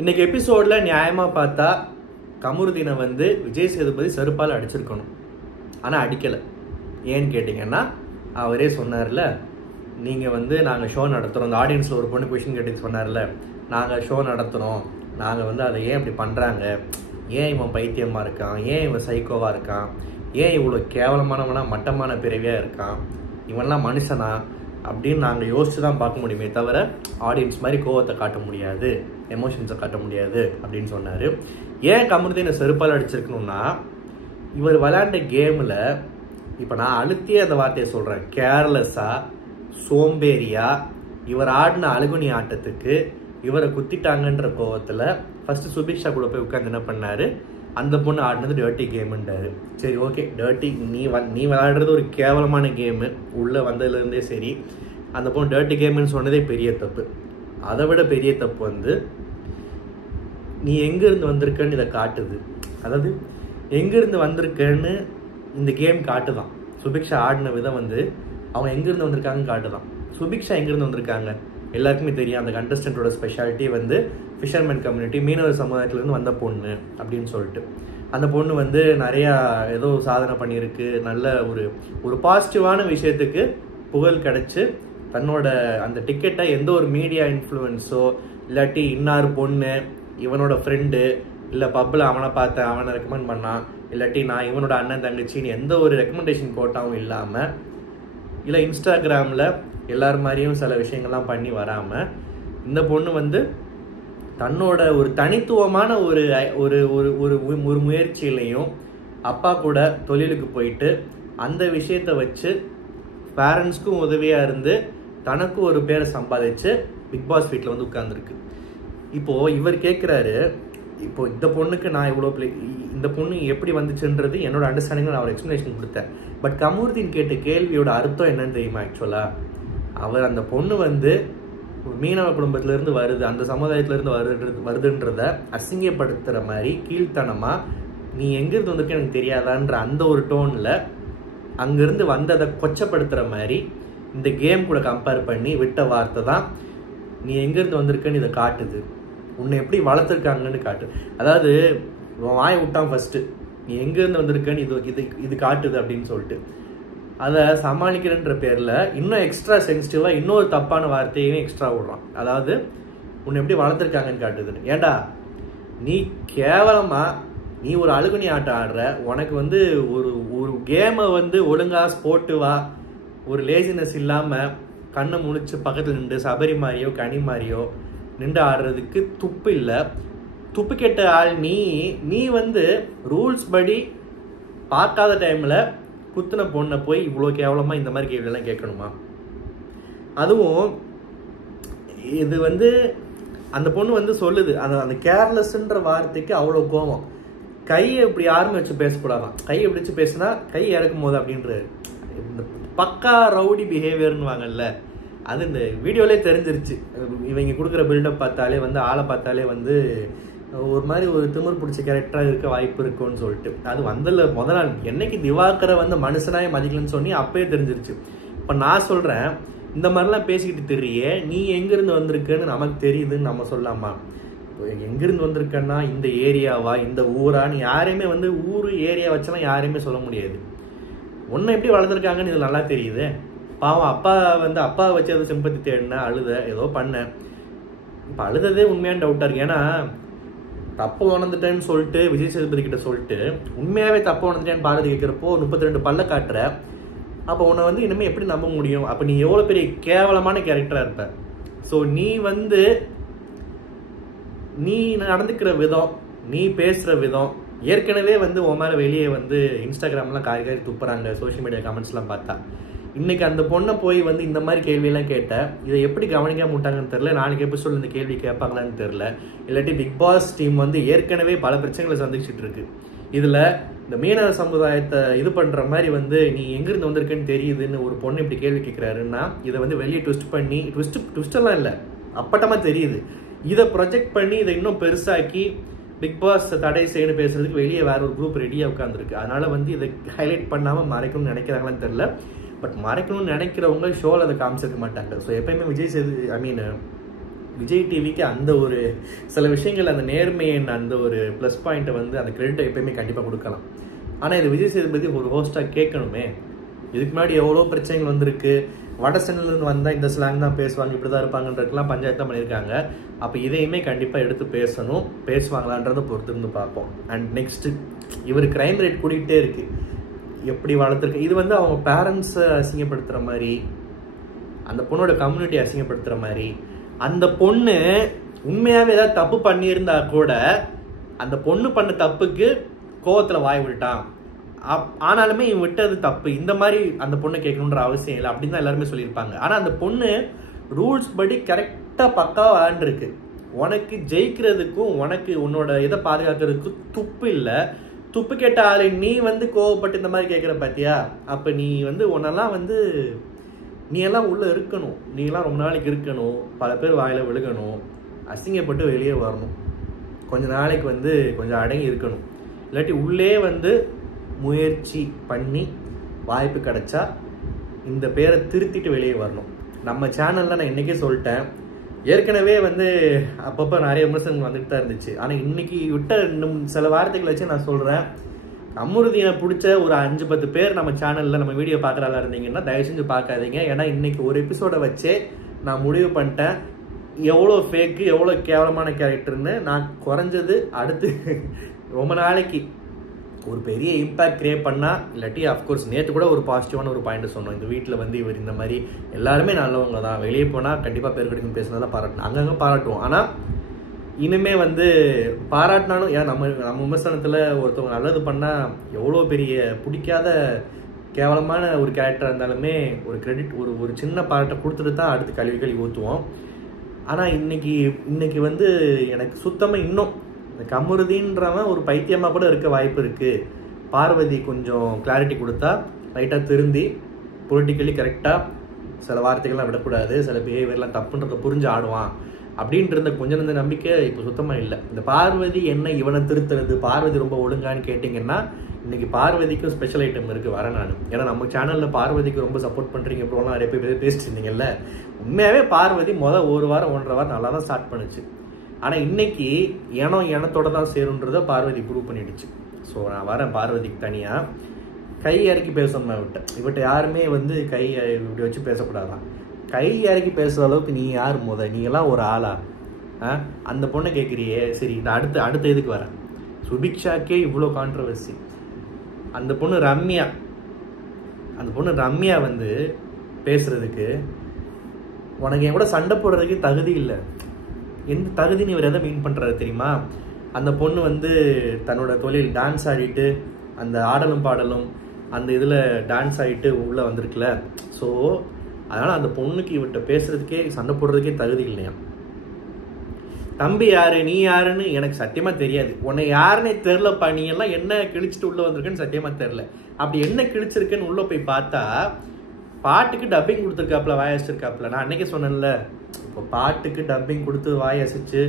இன்னைக்கு எபிசோட்ல நியாயமா பார்த்தா கமருதீனை வந்து விஜய் சேதுபதி செருப்பால் அடிச்சிருக்கணும். ஆனா அடிக்கல. ஏன்னு கேட்டீங்கன்னா அவரே சொன்னார்ல, நீங்க வந்து நாங்க ஷோ நடத்துறோம், அந்த ஆடியன்ஸ்ல ஒரு பொண்ணு கொஸ்டின் கேட்டு சொன்னார்ல, நாங்க ஷோ நடத்துறோம், நாங்க வந்து அதை ஏன் இப்படி பண்றாங்க, ஏன் இவன் பைத்தியமா இருக்கான், ஏன் இவன் சைக்கோவா இருக்கான், ஏன் இவ்வளவு கேவலமானவனா மட்டமான பிறவியா இருக்கான், இவன்லாம் மனுஷனா அப்படின்னு நாங்கள் யோசிச்சு தான் பார்க்க முடியுமே தவிர ஆடியன்ஸ் மாதிரி கோவத்தை காட்ட முடியாது, எமோஷன்ஸை காட்ட முடியாது அப்படின்னு சொன்னார். ஏன் கமருதீனை செருப்பால் அடிச்சிருக்கணும்னா, இவர் விளையாண்ட கேமில் இப்போ நான் அழுத்தியே அந்த வார்த்தையை சொல்கிறேன், கேர்லெஸ்ஸாக சோம்பேறியாக இவர் ஆடின அழுகுனி ஆட்டத்துக்கு இவரை குத்திட்டாங்கன்ற கோவத்தில் ஃபஸ்ட்டு சுபிக்ஷா கூட போய் உட்காந்து என்ன பண்ணார், அந்த பொண்ணு ஆடினது டர்ட்டி கேமுன்றாரு. சரி ஓகே, டர்ட்டி நீ விளையாடுறது ஒரு கேவலமான கேமு, உள்ளே வந்ததுலேருந்தே சரி, அந்த பொண்ணு டர்ட்டி கேமுன்னு சொன்னதே பெரிய தப்பு. அதை விட பெரிய தப்பு வந்து நீ எங்கேருந்து வந்திருக்கன்னு இதை காட்டுது. அதாவது எங்கேருந்து வந்திருக்கன்னு இந்த கேம் காட்டுதான். சுபிக்ஷா ஆடின விதம் வந்து அவங்க எங்கேருந்து வந்திருக்காங்கன்னு காட்டுதான். சுபிக்ஷா எங்கேருந்து வந்திருக்காங்க எல்லாருக்குமே தெரியும். அந்த கண்டஸ்டன்டோட ஸ்பெஷாலிட்டி வந்து ஃபிஷர்மேன் கம்யூனிட்டி, மீனவர் சமுதாயத்துலேருந்து வந்த பொண்ணு அப்படின்னு சொல்லிட்டு. அந்த பொண்ணு வந்து நிறையா ஏதோ சாதனை பண்ணியிருக்கு, நல்ல ஒரு பாசிட்டிவான விஷயத்துக்கு புகழ் கிடச்சி தன்னோட அந்த டிக்கெட்டை எந்த ஒரு மீடியா இன்ஃப்ளூயன்ஸோ இல்லாட்டி இன்னார் பொண்ணு இவனோட ஃப்ரெண்டு இல்லை பப்பில் அவனை பார்த்தேன் அவனை ரெக்கமெண்ட் பண்ணான், இல்லாட்டி நான் இவனோட அண்ணன் தங்கச்சின்னு எந்த ஒரு ரெக்கமெண்டேஷன் கோட்டாவும் இல்லாமல், இல்லை இன்ஸ்டாகிராமில் எல்லார் மாதிரியும் சில விஷயங்கள்லாம் பண்ணி வராமல், இந்த பொண்ணு வந்து தன்னோட ஒரு தனித்துவமான ஒரு ஒரு ஒரு ஒரு முயற்சியிலையும் அப்பா கூட தொழிலுக்கு போயிட்டு அந்த விஷயத்தை வச்சு பேரண்ட்ஸ்க்கும் உதவியாக இருந்து தனக்கும் ஒரு பேரை சம்பாதிச்சு பிக் பாஸ் வீட்டில் வந்து உட்கார்ந்துருக்கு. இப்போது இவர் கேட்குறாரு, இப்போ இந்த பொண்ணுக்கு நான் இவ்வளோ இந்த பொண்ணு எப்படி வந்துச்சுன்றது என்னோட அண்டர்ஸ்டாண்டிங்கில் நான் ஒரு எக்ஸ்ப்ளனேஷன் கொடுத்தேன். பட் கமருதீன் கேட்ட கேள்வியோட அர்த்தம் என்னன்னு தெரியுமா? ஆக்சுவலாக அவர் அந்த பொண்ணு வந்து மீனவ குடும்பத்திலேருந்து வருது, அந்த சமுதாயத்திலேருந்து வருதுன்றத அசிங்கப்படுத்துகிற மாதிரி கீழ்த்தனமாக நீ எங்கேருந்து வந்திருக்க எனக்கு தெரியாதான்ற அந்த ஒரு டோனில் அங்கேருந்து வந்ததை கொச்சப்படுத்துகிற மாதிரி இந்த கேம் கூட கம்பேர் பண்ணி விட்ட வார்த்தை தான் நீ எங்கேருந்து வந்திருக்கன்னு இதை காட்டுது, உன்னை எப்படி வளர்த்துருக்காங்கன்னு காட்டு. அதாவது வாயை விட்டான் ஃபஸ்ட்டு, நீ எங்கேருந்து வந்திருக்கன்னு இது காட்டுது அப்படின்னு சொல்லிட்டு அதை சமாளிக்கிறன்ற பேரில் இன்னும் எக்ஸ்ட்ரா சென்சிட்டிவாக இன்னொரு தப்பான வார்த்தையும் எக்ஸ்ட்ரா விடுறான். அதாவது உன்னை எப்படி வளர்த்துருக்காங்கன்னு காட்டுதுன்னு. ஏண்டா நீ கேவலமாக நீ ஒரு அழுகுனி ஆட்டம் ஆடுற, உனக்கு வந்து ஒரு கேமை வந்து ஒழுங்காக ஸ்போர்ட்டிவா ஒரு லேசினஸ் இல்லாமல் கண்ணை முழிச்சு பக்கத்தில் நின்று சபரி மாதிரியோ கனி மாதிரியோ நின்று ஆடுறதுக்கு துப்பு இல்லை. துப்பு கெட்ட ஆள் நீ வந்து ரூல்ஸ் படி பார்க்காத டைமில் குத்துன பொண்ணை போய் இவ்வளோ கேவலமாக இந்த மாதிரி கேள்வியெல்லாம் கேட்கணுமா? அதுவும் இது வந்து அந்த பொண்ணு வந்து சொல்லுது, அந்த கேர்லெஸ்ன்ற வார்த்தைக்கு அவ்வளோ கோபம். கையை இப்படி யாருமே வச்சு பேசக்கூடாதான், கையை எப்படி வச்சு பேசுனா கை இறக்கும் போது அப்படின்றது இந்த பக்கா ரவுடி பிஹேவியர்னு வாங்கல்ல, அது இந்த வீடியோலே தெரிஞ்சிருச்சு. இவங்க கொடுக்குற பில்டப் பார்த்தாலே வந்து ஆளை பார்த்தாலே வந்து ஒரு மாதிரி ஒரு திமிர் பிடிச்ச கேரக்டராக இருக்க வாய்ப்பு இருக்குன்னு சொல்லிட்டு அது வந்தல முதல் நாள் என்னைக்கு திவாகரை வந்து மனுஷனாயே மதிக்கலன்னு சொன்னி அப்பயே தெரிஞ்சிருச்சு. இப்போ நான் சொல்கிறேன், இந்த மாதிரிலாம் பேசிக்கிட்டு தெரியே, நீ எங்கேருந்து வந்திருக்குன்னு நமக்கு தெரியுதுன்னு நம்ம சொல்லாமா? இப்போ எங்கேருந்து வந்திருக்கேன்னா இந்த ஏரியாவா இந்த ஊரான்னு யாரையுமே வந்து ஊர் ஏரியா வச்செல்லாம் யாரையுமே சொல்ல முடியாது. ஒன்றை எப்படி வளர்த்துருக்காங்கன்னு இது நல்லா தெரியுது. பாவம் அப்பா வச்சு அதை சிம்பத்தி தேடினேன், அழுத ஏதோ பண்ணேன். இப்போ அழுததே உண்மையான டவுட்டாக இருக்கு. ஏன்னா தப்பு உணர்ந்துட்டேன்னு சொல்லிட்டு விஜய் சேதுபதி கிட்ட சொல்லிட்டு உண்மையாகவே தப்பு உணர்ந்துட்டேன்னு பாரதி கேட்குறப்போ 32 பல்ல காட்டுற, அப்போ உன்னை வந்து இனிமேல் எப்படி நம்ப முடியும்? அப்போ நீ எவ்வளோ பெரிய கேவலமான கேரக்டராக இருப்ப. ஸோ நீ நடந்துக்கிற விதம், நீ பேசுகிற விதம், ஏற்கனவே வந்து உன் மேலே வெளியே வந்து இன்ஸ்டாகிராம்லாம் காரி துப்புறாங்க, சோஷியல் மீடியா கமெண்ட்ஸ்லாம் பார்த்தா. இன்னைக்கு அந்த பொண்ணை போய் வந்து இந்த மாதிரி கேள்வியெல்லாம் கேட்ட இதை எப்படி கவனிக்காம விட்டாங்கன்னு தெரில. நாளைக்கு எபிசோட் இந்த கேள்வி கேட்பாங்களான்னு தெரில. இல்லாட்டி பிக் பாஸ் டீம் வந்து ஏற்கனவே பல பிரச்சனைகளை சந்திச்சுட்டு இருக்கு. இதில் இந்த மீனவ சமுதாயத்தை இது பண்ணுற மாதிரி வந்து நீ எங்கேருந்து வந்திருக்குன்னு தெரியுதுன்னு ஒரு பொண்ணு இப்படி கேள்வி கேட்குறாருன்னா இதை வந்து வெளியே ட்விஸ்டெல்லாம் இல்லை, அப்பட்டமாக தெரியுது. இதை ப்ரொஜெக்ட் பண்ணி இதை இன்னும் பெருசாக்கி பிக் பாஸ் தடை செய்யணும் பேசுறதுக்கு வெளியே வேற ஒரு குரூப் ரெடியாக உட்காந்துருக்கு. அதனால வந்து இதை ஹைலைட் பண்ணாமல் மறைக்கணும்னு நினைக்கிறாங்களான்னு தெரில. பட் மறைக்கணும்னு நினைக்கிறவங்க ஷோவில் அதை காமிச்சிருக்க மாட்டாங்க. ஸோ எப்பயுமே விஜய் சேது விஜய் டிவிக்கு அந்த ஒரு சில விஷயங்கள் அந்த நேர்மையின் அந்த ஒரு ப்ளஸ் பாயிண்ட்டை வந்து அந்த கிரெடிட்டை எப்பயுமே கண்டிப்பாக கொடுக்கலாம். ஆனால் இது விஜய் சேதுபதி ஒரு ஹோஸ்ட்டாக கேட்கணுமே. இதுக்கு முன்னாடி எவ்வளோ பிரச்சனைகள் வந்திருக்கு. வட சென்னையிலேருந்து வந்தால் இந்த ஸ்லாங் தான் பேசுவாங்க, இப்படி தான் இருப்பாங்கன்றதுக்கெல்லாம் பஞ்சாயத்து பண்ணியிருக்காங்க. அப்போ இதையுமே கண்டிப்பாக எடுத்து பேசணும். பேசுவாங்களான்றதை பொறுத்திருந்து பார்ப்போம். அண்ட் நெக்ஸ்ட்டு இவர் கிரைம் ரேட் கூட்டிகிட்டே இருக்குது. எப்படி வளர்த்துருக்கு இது வந்து அவங்க பேரண்ட்ஸை அசிங்கப்படுத்துகிற மாதிரி, அந்த பொண்ணோட கம்யூனிட்டி அசிங்கப்படுத்துகிற மாதிரி. அந்த பொண்ணு உண்மையாகவே ஏதாவது தப்பு பண்ணியிருந்தா கூட அந்த பொண்ணு பண்ண தப்புக்கு கோவத்தில் வாய் விட்டான், ஆனாலுமே இவன் விட்டது தப்பு, இந்த மாதிரி அந்த பொண்ணை கேட்கணுன்ற அவசியம் இல்லை அப்படின்னு தான் எல்லாருமே சொல்லியிருப்பாங்க. ஆனால் அந்த பொண்ணு ரூல்ஸ் படி கரெக்டாக பக்காவாக விளாண்டுருக்கு. உனக்கு ஜெயிக்கிறதுக்கும் உனக்கு உன்னோட இதை பாதுகாக்கிறதுக்கும் துப்பு இல்லை. துப்பு கேட்ட ஆளு நீ வந்து கோவப்பட்டு இந்த மாதிரி கேட்குற பார்த்தியா? அப்போ நீ வந்து உன்னெல்லாம் வந்து நீ எல்லாம் உள்ளே இருக்கணும், நீ எல்லாம் ரொம்ப நாளைக்கு இருக்கணும், பல பேர் வாயில் விழுகணும், அசிங்கப்பட்டு வெளியே வரணும், கொஞ்ச நாளைக்கு வந்து கொஞ்சம் அடங்கி இருக்கணும். இல்லாட்டி உள்ளே வந்து முயற்சி பண்ணி வாய்ப்பு கிடைச்சா இந்த பேரை திருத்திட்டு வெளியே வரணும். நம்ம சேனலில் நான் இன்றைக்கே சொல்லிட்டேன், ஏற்கனவே வந்து அப்பப்போ நிறைய விமர்சனங்கள் வந்துட்டு தான் இருந்துச்சு. ஆனால் இன்னைக்கு விட்ட இன்னும் சில வார்த்தைகளை வச்சு நான் சொல்கிறேன், கமருதீனை பிடிச்ச ஒரு 5-10 பேர் நம்ம சேனலில் நம்ம வீடியோ பார்க்குறாங்க இருந்தீங்கன்னா தயவு செஞ்சு பார்க்காதீங்க. ஏன்னா இன்னைக்கு ஒரு எபிசோடை வச்சே நான் முடிவு பண்ணிட்டேன் எவ்வளோ ஃபேக்கு எவ்வளோ கேவலமான கேரக்டர்னு. நான் குறைஞ்சது அடுத்து ரொம்ப நாளைக்கு ஒரு பெரிய இம்பேக்ட் கிரியேட் பண்ணால், இல்லாட்டி அஃப்கோர்ஸ் நேற்று கூட ஒரு பாசிட்டிவான ஒரு பாயிண்ட் சொன்னோம், இந்த வீட்டில் வந்து இவர் இந்த மாதிரி எல்லாருமே நல்லவங்க தான், வெளியே போனால் கண்டிப்பாக பேர் கிடைக்கும் பேசுனதெல்லாம் பாராட்டணும், அங்கங்கே பாராட்டுவோம். ஆனால் இனிமே வந்து பாராட்டினாலும் ஏன் நம்ம விமர்சனத்தில் ஒருத்தவங்க நல்லது பண்ணால் எவ்வளோ பெரிய பிடிக்காத கேவலமான ஒரு கேரக்டராக இருந்தாலுமே ஒரு கிரெடிட் ஒரு சின்ன பாராட்டை கொடுத்துட்டு தான் அடுத்து கல்வி ஊற்றுவோம். ஆனால் இன்னைக்கு வந்து எனக்கு சுத்தமாக இன்னும் இந்த கமருதீன்றவன் ஒரு பைத்தியமாக கூட இருக்க வாய்ப்பு இருக்குது. பார்வதி கொஞ்சம் கிளாரிட்டி கொடுத்தா லைட்டாக திருந்தி பொலிட்டிக்கலி கரெக்டாக சில வார்த்தைகள்லாம் விடக்கூடாது, சில பிஹேவியர்லாம் தப்புன்றதை புரிஞ்சு ஆடுவான் அப்படின்ட்டு இருந்த கொஞ்சம் இருந்த நம்பிக்கை இப்போ சுத்தமாக இல்லை. இந்த பார்வதி என்ன இவனை திருத்துறது, பார்வதி ரொம்ப ஒழுங்கான்னு கேட்டிங்கன்னா இன்றைக்கி பார்வதிக்கும் ஸ்பெஷல் ஐட்டம் இருக்குது வரேன் நான். ஏன்னா நம்ம சேனலில் பார்வதிக்கு ரொம்ப சப்போர்ட் பண்ணுறீங்க ப்ரோலாம் நிறைய பேர் பேசிட்டு இருந்தீங்கல்ல. உண்மையாகவே பார்வதி ஒரு வாரம் 1.5 வாரம் நல்லா தான் ஸ்டார்ட் பண்ணுச்சு. ஆனால் இன்னைக்கு எனத்தோட தான் சேருன்றதை பார்வதி ப்ரூவ் பண்ணிடுச்சு. ஸோ நான் வரேன் பார்வதிக்கு தனியாக கை இறக்கி பேசணும்னா இவட்ட யாருமே வந்து கை இப்படி வச்சு பேசக்கூடாதான். கை இறக்கி பேசுகிற அளவுக்கு நீ யார் நீ எல்லாம் ஒரு ஆளா? அந்த பொண்ணை கேட்குறியே. சரி, இந்த அடுத்த இதுக்கு வரேன். சுபிக்ஷாக்கே இவ்வளோ கான்ட்ரவர்சி. அந்த பொண்ணு ரம்யா வந்து பேசுறதுக்கு உனக்கு என் கூட சண்டை போடுறதுக்கு தகுதி இல்லை. எந்த தகுதின்னு இவர் எதை மீன் பண்ணுறாரு தெரியுமா? அந்த பொண்ணு வந்து தன்னோட தொழில் டான்ஸ் ஆடிட்டு அந்த ஆடலும் பாடலும் அந்த இதில் டான்ஸ் ஆகிட்டு உள்ளே வந்திருக்குல்ல. ஸோ அதனால் அந்த பொண்ணுக்கு இவர்கிட்ட பேசுறதுக்கே சண்டை போடுறதுக்கே தகுதி இல்லையா? தம்பி யாரு நீ யாருன்னு எனக்கு சத்தியமாக தெரியாது. உன்னை யாருன்னே தெரிலப்பா. நீ எல்லாம் என்ன கிழிச்சிட்டு உள்ளே வந்திருக்குன்னு சத்தியமாக தெரில. அப்படி என்ன கிழிச்சிருக்குன்னு உள்ளே போய் பார்த்தா பாட்டுக்கு டப்பிங் கொடுத்துருக்காப்புல, வாயசிச்சிருக்காப்புல. நான் அன்னைக்கே சொன்னேன்ல, இப்போ பாட்டுக்கு டப்பிங் கொடுத்து வாயசிச்சு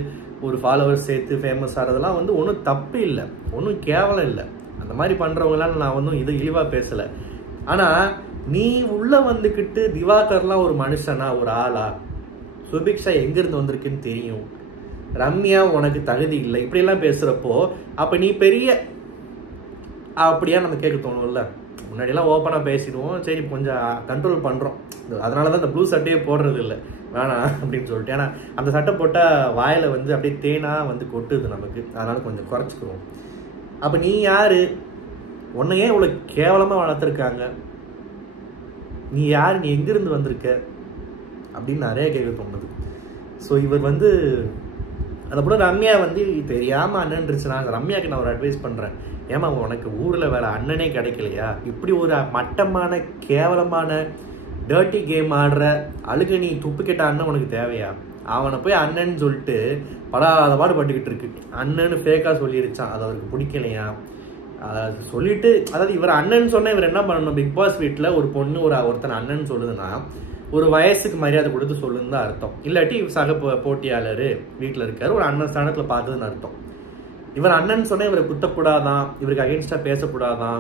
ஒரு ஃபாலோவர்ஸ் சேர்த்து ஃபேமஸ் ஆகிறதுலாம் வந்து ஒன்றும் தப்பு இல்லை, ஒன்றும் கேவலம் இல்லை. அந்த மாதிரி பண்ணுறவங்களாம் நான் ஒன்றும் இது இழிவாக பேசலை. ஆனால் நீ உள்ளே வந்துக்கிட்டு திவாகர்லாம் ஒரு மனுஷனா, ஒரு ஆளா? சுபிக்ஷா எங்கேருந்து வந்திருக்குன்னு தெரியும். ரம்யா உனக்கு தகுதி இல்லை இப்படியெல்லாம் பேசுகிறப்போ அப்போ நீ பெரிய அப்படியா நம்ம கேட்க தோணும்ல. முன்னாடியெல்லாம் ஓப்பனாக பேசிடுவோம், சரி கொஞ்சம் கண்ட்ரோல் பண்ணுறோம். அதனால தான் இந்த ப்ளூ சட்டையே போடுறது இல்லை, வேணாம் அப்படின்னு சொல்லிட்டு. ஏன்னா அந்த சட்டை போட்டால் வாயில் வந்து அப்படியே தேனாக வந்து கொட்டுது நமக்கு, அதனால கொஞ்சம் குறைச்சிக்குவோம். அப்போ நீ யார்? உன்னையே இவ்வளோ கேவலமாக வளர்த்துருக்காங்க, நீ யார்? நீ எங்கேருந்து வந்திருக்க அப்படின்னு நிறைய கேட்க தோணுது. ஸோ இவர் வந்து அதை போல ரம்யா வந்து தெரியாமல் அண்ணன் இருந்துச்சுன்னா ரம்யாவுக்கு நான் ஒரு அட்வைஸ் பண்ணுறேன். ஏமா உனக்கு ஊரில் வேற அண்ணனே கிடைக்கலையா? இப்படி ஒரு மட்டமான கேவலமான டர்ட்டி கேம் ஆடுற அழுக நீ துப்பு கேட்ட அண்ணன் உனக்கு தேவையா? அவனை போய் அண்ணன்னு சொல்லிட்டு படாத பாடுபட்டுக்கிட்டு இருக்கு. அண்ணன்னு ஃபேக்காக சொல்லிருச்சான், அது அவருக்கு பிடிக்கலையா? அதாவது சொல்லிட்டு, அதாவது இவர் அண்ணன் சொன்னால் இவர் என்ன பண்ணணும்? பிக் பாஸ் வீட்டில் ஒரு பொண்ணு ஒருத்தனை அண்ணன் சொல்லுதுன்னா ஒரு வயசுக்கு மரியாதை கொடுத்து சொல்லுன்னு தான் அர்த்தம். இல்லாட்டி சக போட்டியாளர் வீட்டில் இருக்காரு, ஒரு அண்ணன் ஸ்தானத்தில் பார்க்குதுன்னு அர்த்தம். இவர் அண்ணன் சொன்னால் இவரை குத்தக்கூடாதான், இவருக்கு அகென்ஸ்டாக பேசக்கூடாதான்.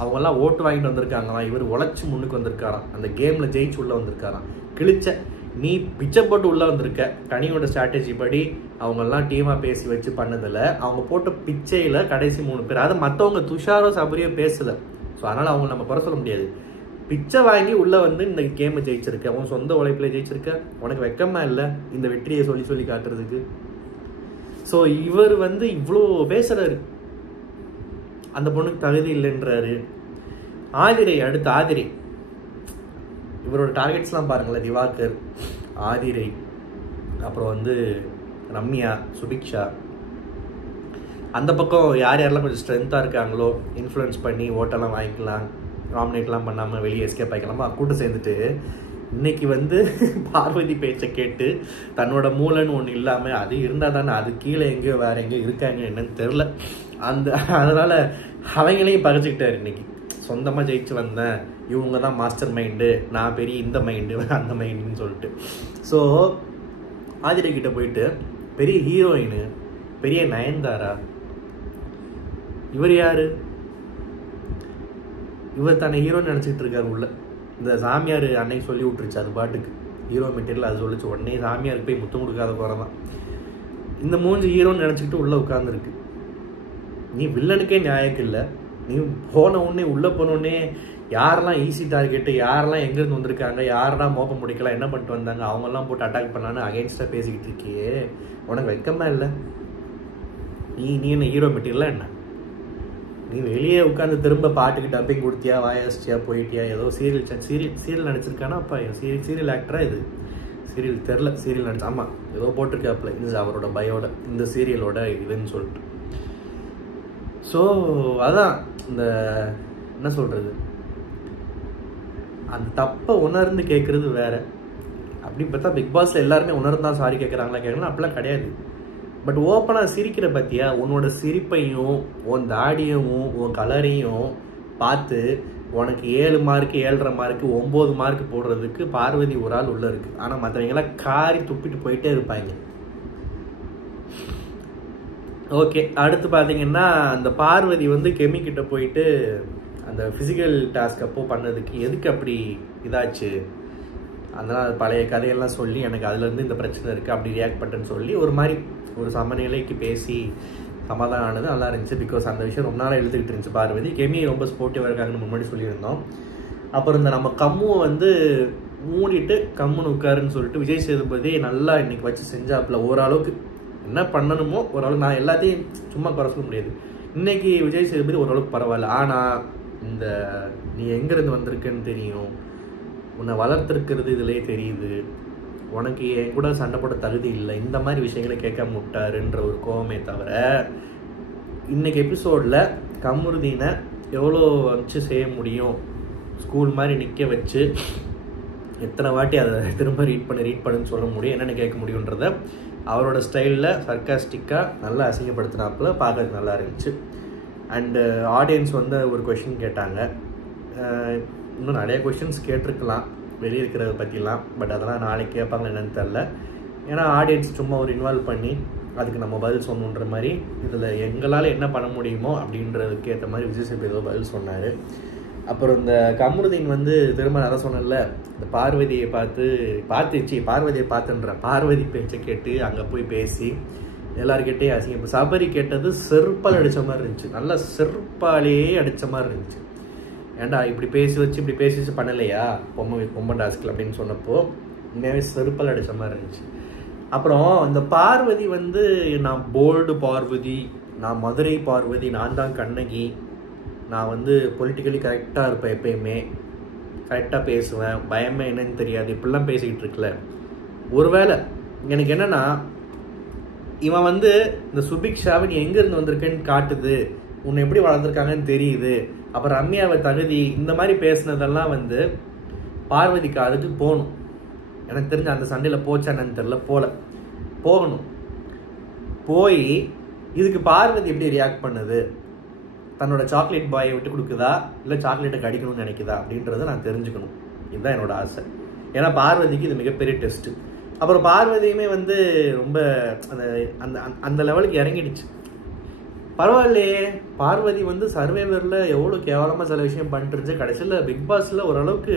அவங்கெல்லாம் ஓட்டு வாங்கிட்டு வந்திருக்காங்களாம், இவர் உழைச்சி முன்னுக்கு வந்திருக்காராம், அந்த கேமில் ஜெயிச்சு உள்ளே வந்திருக்காராம். கிழிச்ச நீ பிச்சை போட்டு உள்ளே வந்திருக்க. கனியோட ஸ்ட்ராட்டஜி படி அவங்கெல்லாம் டீமாக பேசி வச்சு பண்ணதில் அவங்க போட்ட பிச்சையில் கடைசி 3 பேர், அதை மற்றவங்க துஷாரோ சபரியோ பேசலை. ஸோ அதனால் அவங்க நம்ம குறை சொல்ல முடியாது. பிச்சை வாங்கி உள்ளே வந்து இந்த கேமை ஜெயிச்சிருக்க, உன் சொந்த உழைப்பில் ஜெயிச்சிருக்க, உனக்கு வெக்கமா இல்லை இந்த வெற்றியை சொல்லி காட்டுறதுக்கு? ஸோ இவர் வந்து இவ்வளோ பேசுகிறாரு, அந்த பொண்ணுக்கு தகுதி இல்லைன்றாரு. அடுத்து ஆதிரை, இவரோட டார்கெட்ஸ்லாம் பாருங்களேன். திவாகர், ஆதிரை, அப்புறம் வந்து ரம்யா, சுபிக்ஷா. அந்த பக்கம் யாரெல்லாம் கொஞ்சம் ஸ்ட்ரென்த்தாக இருக்காங்களோ இன்ஃப்ளூயன்ஸ் பண்ணி ஓட்டெல்லாம் வாங்கிக்கலாம், நாமினேட்லாம் பண்ணாமல் வெளியே எஸ்கேப் ஆகிக்கலாமா கூட்டம் சேர்ந்துட்டு இன்னைக்கு வந்து பார்வதி பேச்சை கேட்டு தன்னோட மூளைன்னு ஒன்று இல்லாமல் அது இருந்தால் தானே அது கீழே எங்கேயோ வேற எங்கேயோ இருக்காங்க என்னன்னு தெரில. அதனால் அவங்களையும் பகைச்சிக்கிட்டாரு. இன்னைக்கு சொந்தமாக ஜெயிச்சு வந்தேன், இவங்க தான் மாஸ்டர் மைண்டு, நான் பெரிய இந்த மைண்டு அந்த மைண்டுன்னு சொல்லிட்டு. ஸோ ஆதிரை கிட்ட போயிட்டு பெரிய ஹீரோயின், பெரிய நயன்தாரா, இவர் யாரு? இவர் தானே ஹீரோன்னு நினச்சிக்கிட்டு இருக்காரு உள்ள. இந்த சாமியார் அன்னைக்கு சொல்லி விட்டுருச்சு, அது பாட்டுக்கு ஹீரோ மெட்டீரியல் அது சொல்லிச்சு. உடனே சாமியாருக்கு போய் முத்தம் கொடுக்காத குறை தான். இந்த மூஞ்சி ஹீரோன்னு நினச்சிக்கிட்டு உள்ளே உட்காந்துருக்கு. நீ வில்லனுக்கே நியாயம் இல்லை. நீ போன உடனே உள்ளே போனோடனே யாரெல்லாம் ஈஸி டார்கெட்டு, யாரெல்லாம் எங்கேருந்து வந்திருக்காங்க, யாரெல்லாம் மோப்பம் முடிக்கலாம், என்ன பண்ணிட்டு வந்தாங்க, அவங்கெல்லாம் போட்டு அட்டாக் பண்ணலான்னு அகெயின்ஸ்டாக பேசிக்கிட்டு இருக்கியே, உனக்கு வெக்கமா இல்லை? நீ என்ன ஹீரோ மெட்டீரியலாக என்ன? நீ வெளியே உட்காந்து திரும்ப பாட்டுக்கு டப்பிங் கொடுத்தியா, வாயாச்சியா, போயிட்டியா, ஏதோ சீரியல் நடிச்சிருக்கானா? அப்பா சீரியல் ஆக்டரா? இது சீரியல் தெரில, சீரியல் நடிச்சு, ஆமாம் ஏதோ போட்டிருக்காப்புல, இது அவரோட பயோட இந்த சீரியலோட இதுன்னு சொல்லிட்டு. ஸோ அதான் இந்த என்ன சொல்கிறது, அந்த தப்பை உணர்ந்து கேட்குறது வேற. அப்படி பார்த்தா பிக் பாஸில் எல்லாருமே உணர்ந்தா சாரி கேட்குறாங்களா கேட்கலாம், அப்படிலாம் கிடையாது. பட் ஓப்பனாக சிரிக்கிற பற்றியா, உன்னோட சிரிப்பையும் உன் தாடியவும் உன் கலரையும் பார்த்து உனக்கு 7 மார்க்கு 7.5 மார்க்கு 9 மார்க் போடுறதுக்கு பார்வதி ஒரு ஆள் உள்ளே இருக்குது. ஆனால் மற்றவங்களாம் காரி துப்பிட்டு போயிட்டே இருப்பாங்க. ஓகே, அடுத்து பார்த்தீங்கன்னா அந்த பார்வதி வந்து கெமிக்கிட்ட போயிட்டு அந்த ஃபிசிக்கல் டாஸ்க் அப்போ பண்ணதுக்கு எதுக்கு அப்படி இதாச்சு, அதனால் பழைய கதையெல்லாம் சொல்லி எனக்கு அதுலேருந்து இந்த பிரச்சனை இருக்குது அப்படி ரியாக்ட் பண்ணுறேன்னு சொல்லி ஒரு மாதிரி ஒரு சமநிலைக்கு பேசி சமாதானம் ஆனது நல்லா இருந்துச்சு. பிகாஸ் அந்த விஷயம் ரொம்ப நாளாக எழுதிக்கிட்டு இருந்துச்சு. பார்வதி கெமி ரொம்ப ஸ்போர்ட்டிவாக இருக்காங்கன்னு முன்னாடி சொல்லியிருந்தோம். அப்புறம் இந்த நம்ம கம்முவை வந்து மூடிட்டு கம்முன்னு உட்காருன்னு சொல்லிட்டு விஜய் சேதுபதி நல்லா இன்னைக்கு வச்சு செஞ்சாப்புல. ஓரளவுக்கு என்ன பண்ணணுமோ ஓரளவுக்கு, நான் எல்லாத்தையும் சும்மா குறை சொல்ல முடியாது. இன்னைக்கு விஜய் சேதுபதி ஓரளவுக்கு பரவாயில்ல. ஆனால் இந்த நீ எங்கேருந்து வந்திருக்குன்னு தெரியும், உன்னை வளர்த்துருக்கிறது இதுலேயே தெரியுது, உனக்கு என் கூட சண்டை போட தகுதி இல்லை, இந்த மாதிரி விஷயங்களை கேட்காம விட்டாருன்ற ஒரு கோவமே தவிர இன்னைக்கு எபிசோடில் கமருதீனை எவ்வளோ வச்சு செய்ய முடியும், ஸ்கூல் மாதிரி நிற்க வச்சு எத்தனை வாட்டி அதை திரும்ப ரீட் பண்ணுன்னு சொல்ல முடியும், என்னென்னு கேட்க முடியுன்றத அவரோட ஸ்டைலில் சர்க்காஸ்டிக்காக நல்லா அசிங்கப்படுத்தினாப்புல பார்க்கறதுக்கு நல்லா இருந்துச்சு. அண்டு ஆடியன்ஸ் வந்து ஒரு கொஷின் கேட்டாங்க. இன்னும் நிறைய கொஷின்ஸ் கேட்டிருக்கலாம் வெளியே இருக்கிறத பற்றிலாம். பட் அதெல்லாம் நாளைக்கு கேட்பாங்க என்னன்னு தெரில. ஏன்னா ஆடியன்ஸ் சும்மா ஒரு இன்வால்வ் பண்ணி அதுக்கு நம்ம பதில் சொல்லணுன்ற மாதிரி இதில் எங்களால் என்ன பண்ண முடியுமோ அப்படின்றதுக்கு ஏற்ற மாதிரி விஜய் சேதுபதி ஏதோ பதில் சொன்னார். அப்புறம் இந்த கமருதீன் வந்து திரும்ப நான் சொன்னேன்ல, இந்த பார்வதியை பார்வதி பேச்சை கேட்டு அங்கே போய் பேசி எல்லாருக்கிட்டே அசிங்க. சபரி கேட்டது செருப்பால் அடித்த மாதிரி இருந்துச்சு, நல்லா செருப்பாலேயே அடித்த மாதிரி இருந்துச்சு. ஏன்டா இப்படி பேசி வச்சு பண்ணலையா பொம்மை டாஸ்கில் அப்படின்னு சொன்னப்போ உண்மையாகவே செருப்பால் அடித்த மாதிரி இருந்துச்சு. அப்புறம் இந்த பார்வதி வந்து நான் போல்டு பார்வதி, நான் மதுரை பார்வதி, நான் தான் கண்ணகி, நான் வந்து பொலிட்டிக்கலி கரெக்டாக இருப்பேன், எப்பயுமே கரெக்டாக பேசுவேன், பயமே என்னன்னு தெரியாது, இப்படிலாம் பேசிக்கிட்டு இருக்குல்ல. ஒருவேளை எனக்கு என்னென்னா, இவன் வந்து இந்த சுபிக்ஷாவை நீ எங்கேருந்து வந்திருக்கேன்னு காட்டுது, உன்னை எப்படி வளர்ந்துருக்காங்கன்னு தெரியுது, அப்புறம் ரம்யாவை தகுதி, இந்த மாதிரி பேசுனதெல்லாம் வந்து பார்வதிக்கு அதுக்கு போகணும். எனக்கு தெரிஞ்ச அந்த சண்டையில் போச்சான்னு தெரில, போகணும். போய் இதுக்கு பார்வதி எப்படி ரியாக்ட் பண்ணுது, தன்னோட சாக்லேட் பாயை விட்டு கொடுக்குதா இல்லை சாக்லேட்டை கடிக்கணும்னு நினைக்குதா அப்படின்றத நான் தெரிஞ்சுக்கணும். இதுதான் என்னோட ஆசை. ஏன்னா பார்வதிக்கு இது மிகப்பெரிய டெஸ்ட்டு. அப்புறம் பார்வதியுமே வந்து ரொம்ப அந்த அந்த லெவலுக்கு இறங்கிடுச்சு. பரவாயில்லையே, பார்வதி வந்து சர்வைவரில் எவ்வளோ கேவலமாக சில விஷயம் பண்ணிட்டு இருந்துச்சு, கடைசியில் பிக் பாஸில் ஓரளவுக்கு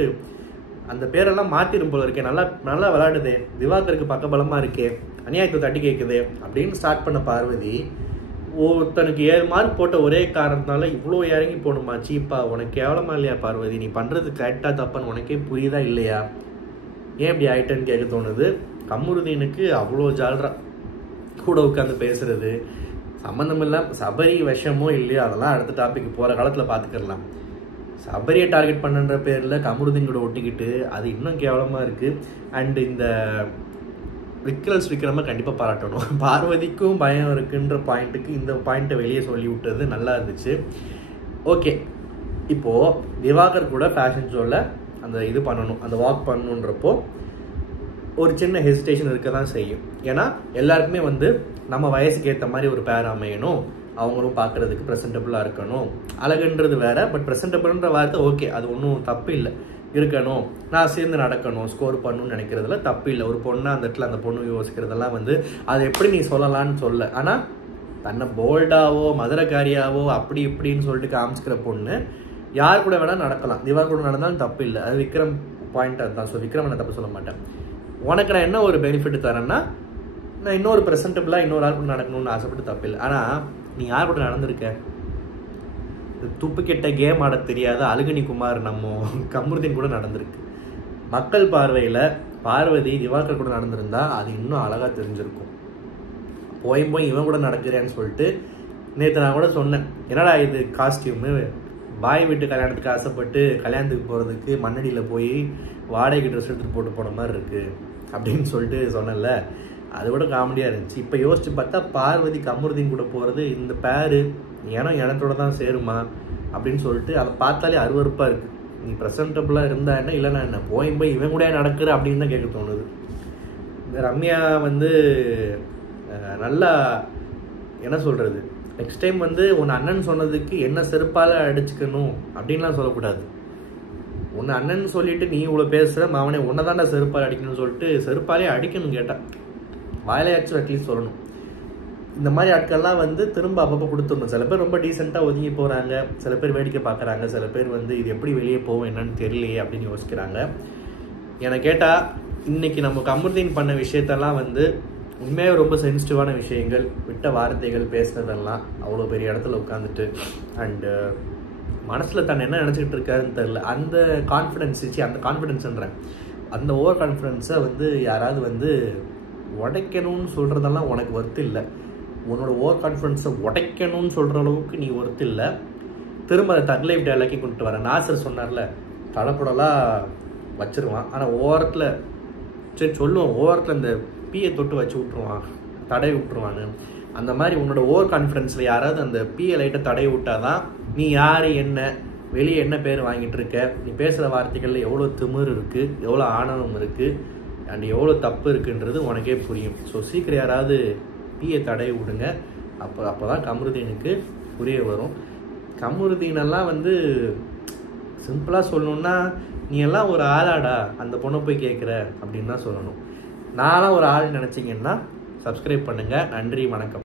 அந்த பேரெல்லாம் மாற்றிடும் போல இருக்கே, நல்லா நல்லா விளையாடுதே, திவாகருக்கு பக்கபலமாக இருக்கே, அநியாயத்தை தட்டி கேட்குது அப்படின்னு ஸ்டார்ட் பண்ண பார்வதி ஒருத்தனுக்கு 7 மார்க் போட்ட ஒரே காரணத்தினால இவ்வளோ இறங்கி போகணுமா? சீப்பா, உனக்கு கேவலமா இல்லையா பார்வதி? நீ பண்ணுறது கரெக்டாக தப்பான்னு உனக்கே புரியுதா இல்லையா? ஏன் இப்படி ஆயிட்டேன்னு கேட்க தோணுது. கமருதீனுக்கு அவ்வளோ ஜால்ரா கூட உட்காந்து பேசுறது, சம்மந்தம் இல்லாமல் சபரி விஷமோ இல்லையோ அதெல்லாம் அடுத்த டாபிக் போகிற காலத்தில் பார்த்துக்கலாம். சபரியை டார்கெட் பண்ணுன்ற பேரில் கமருதீன் கூட ஒட்டிக்கிட்டு அது இன்னும் கேவலமாக இருக்குது. அண்டு இந்த விக்ரம கண்டிப்பாக பாராட்டணும். பார்வதிக்கும் பயம் இருக்குன்ற பாயிண்ட்டுக்கு இந்த பாயிண்ட்டை வெளியே சொல்லி விட்டது நல்லா இருந்துச்சு. ஓகே, இப்போது திவாகர் கூட ஃபேஷன் ஷோவில் அந்த இது பண்ணணும், அந்த வாக் பண்ணணுன்றப்போ ஒரு சின்ன ஹெசிடேஷன் இருக்க தான் செய்யும். ஏன்னா எல்லாருக்குமே வந்து நம்ம வயசுக்கு ஏற்ற மாதிரி ஒரு பேர் அமையணும், அவங்களும் பார்க்குறதுக்கு ப்ரெசன்டபுளாக இருக்கணும். அழகுன்றது வேறு, பட் ப்ரெசன்டபுள்ன்ற வார்த்தை ஓகே, அது ஒன்றும் தப்பு இல்லை. இருக்கணும், நான் சேர்ந்து நடக்கணும், ஸ்கோர் பண்ணணும்னு நினைக்கிறதுல தப்பு இல்லை. ஒரு பொண்ணாக அந்த இடத்துல அந்த பொண்ணு யோசிக்கிறதெல்லாம் வந்து அது எப்படி நீ சொல்லலான்னு சொல்ல. ஆனால் தன்னை போல்டாவோ மதுரக்காரியாவோ அப்படி இப்படின்னு சொல்லிட்டு காமிச்சிக்கிற பொண்ணு யார் கூட வேணால் நடக்கலாம். திவாகர் கூட நடந்தாலும் தப்பு இல்லை. அது விக்ரம் பாயிண்ட் அதுதான். ஸோ விக்ரம் நான் தப்பு சொல்ல மாட்டேன். உனக்கு நான் என்ன ஒரு பெனிஃபிட் தரேன்னா, நான் இன்னொரு ப்ரெசன்டபுளாக இன்னொரு ஆள் கூட நடக்கணும்னு ஆசைப்பட்டு தப்பு இல்லை. ஆனால் நீ யார் கூட நடந்திருக்க? துப்பு கெட்ட கேம் ஆட தெரியாத அழுகனி குமார் நம்ம கமருதீன் கூட நடந்திருக்கு. மக்கள் பார்வையில் பார்வதி திவாகர் கூட நடந்திருந்தா அது இன்னும் அழகாக தெரிஞ்சிருக்கும். போய் இவன் கூட நடக்கிறேன்னு சொல்லிட்டு நேற்று நான் கூட சொன்னேன், என்னடா இது காஸ்டியூமு, பாய் வீட்டு கல்யாணத்துக்கு ஆசைப்பட்டு கல்யாணத்துக்கு போகிறதுக்கு மண்ணடியில் போய் வாடகைக்கு ட்ரெஸ் எடுத்துகிட்டு போட்டு போன மாதிரி இருக்குது அப்படின்னு சொல்லிட்டு சொன்னேன்ல, அது கூட காமெடியாக இருந்துச்சு. இப்போ யோசிச்சு பார்த்தா பார்வதி கமருதீன் கூட போகிறது இந்த பேரு எனத்தோட தான் சேருமா அப்படின்னு சொல்லிட்டு அதை பார்த்தாலே அருவருப்பாக இருக்குது. நீ ப்ரெசன்டபுளாக இருந்தா என்ன, இல்லைன்னா என்ன, போய் இவன் கூட நடக்கிற அப்படின்னு தான் கேட்க தோணுது. இந்த ரம்யா வந்து நல்லா என்ன சொல்கிறது, நெக்ஸ்ட் டைம் வந்து உன் அண்ணன் சொன்னதுக்கு என்ன செருப்பால் அடிச்சுக்கணும் அப்படின்லாம் சொல்லக்கூடாது. உன்னை அண்ணன் சொல்லிட்டு நீ இவ்வளோ பேசுகிற அவனை உன்னை தாண்டா செருப்பால் அடிக்கணும்னு சொல்லிட்டு செருப்பாலே அடிக்கணும் கேட்டால் வாயிலையாச்சும் அட்லீஸ்ட் சொல்லணும். இந்த மாதிரி ஆட்கள்லாம் வந்து திரும்ப அப்பப்போ கொடுத்துடணும். சில பேர் ரொம்ப டீசெண்டாக ஒதுங்கி போகிறாங்க, சில பேர் வேடிக்கை பார்க்குறாங்க, சில பேர் வந்து இது எப்படி வெளியே போகும் என்னன்னு தெரியலையே அப்படின்னு யோசிக்கிறாங்க. என்னை கேட்டால் இன்றைக்கி நம்ம கமருதீன் பண்ண விஷயத்தெல்லாம் வந்து உண்மையாக ரொம்ப சென்சிட்டிவான விஷயங்கள், விட்ட வார்த்தைகள், பேசுனதெல்லாம் அவ்வளோ பெரிய இடத்துல உட்காந்துட்டு அண்டு மனசில் தன்னை என்ன நினச்சிக்கிட்டு இருக்காருன்னு தெரில. அந்த கான்ஃபிடென்ஸ்ன்றேன், அந்த ஓவர் கான்ஃபிடென்ஸை வந்து யாராவது வந்து உடைக்கணும்னு சொல்கிறதெல்லாம் உனக்கு ஒர்த்து இல்லை. உன்னோட ஓவர் கான்ஃபிடென்ஸை உடைக்கணும்னு சொல்கிற அளவுக்கு நீ ஒர்த்து இல்லை. திரும்ப அதை தக் லைஃப் டயலாக்கி கொண்டு வரேன். நாசர் சொன்னார்ல, தடப்படலாம் வச்சிருவான், ஆனால் ஓரத்தில் சரி சொல்லுவான், ஓரத்தில் இந்த பீயை தொட்டு வச்சு விட்ருவான், தடவி விட்டுருவான்னு. அந்த மாதிரி உன்னோட ஓவர் கான்ஃபிடென்ஸில் யாராவது அந்த பீயை லைட்டை தடவி விட்டாதான் நீ யார், என்ன வெளியே என்ன பேர் வாங்கிட்டு இருக்க, நீ பேசுகிற வார்த்தைகளில் எவ்வளோ திமிர் இருக்குது, எவ்வளோ ஆணவம் இருக்குது அண்ட் எவ்வளோ தப்பு இருக்குன்றது உனக்கே புரியும். ஸோ சீக்கிரம் யாராவது பீயை தடவி விடுங்க. அப்போ தான் கமருதீனுக்கு புரிய வரும். கமருதீனெல்லாம் வந்து சிம்பிளாக சொல்லணுன்னா, நீ எல்லாம் ஒரு ஆளாடா அந்த பொண்ணை போய் கேட்குற அப்படின்னு தான் சொல்லணும். நான்லாம் ஒரு ஆள் நினச்சிங்கன்னா சப்ஸ்கிரைப் பண்ணுங்கள். நன்றி, வணக்கம்.